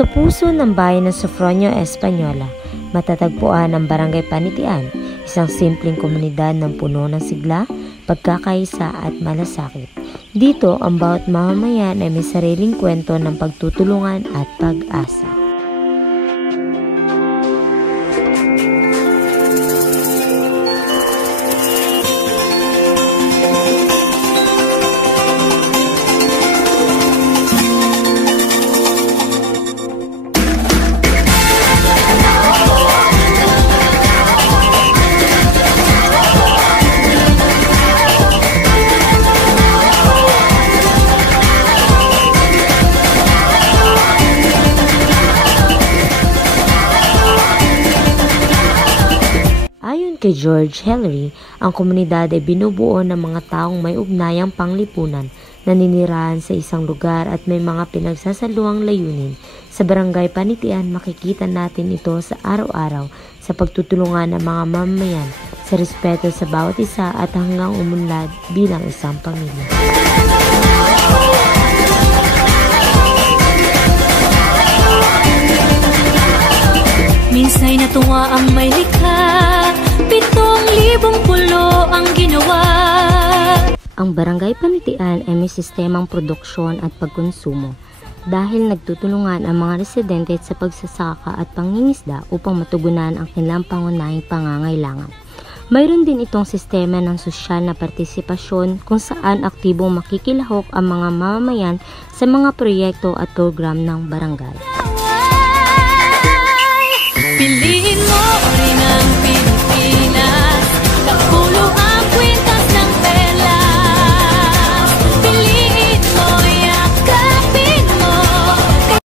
Sa puso ng bayan ng Sofronio, Española, matatagpuan ang Barangay Panitian, isang simpleng komunidad ng puno ng sigla, pagkakaisa at malasakit. Dito, ang bawat mamamayan ay may sariling kwento ng pagtutulungan at pag-asa. Kay George Hillary, ang komunidad ay binubuo ng mga taong may ugnayang panglipunan, naninirahan sa isang lugar at may mga pinagsasaluang layunin. Sa Barangay Panitian, makikita natin ito sa araw-araw sa pagtutulungan ng mga mamamayan, sa respeto sa bawat isa at hanggang umunlad bilang isang pamilya. Minsa'y natuwa ang may likha, 7,000 pulo ang ginawa. Ang Barangay Panitian ay may sistemang produksyon at pagkonsumo dahil nagtutulungan ang mga residente sa pagsasaka at pangingisda upang matugunan ang kanilang pangunahing pangangailangan. Mayroon din itong sistema ng sosyal na partisipasyon kung saan aktibong makikilahok ang mga mamamayan sa mga proyekto at program ng barangay.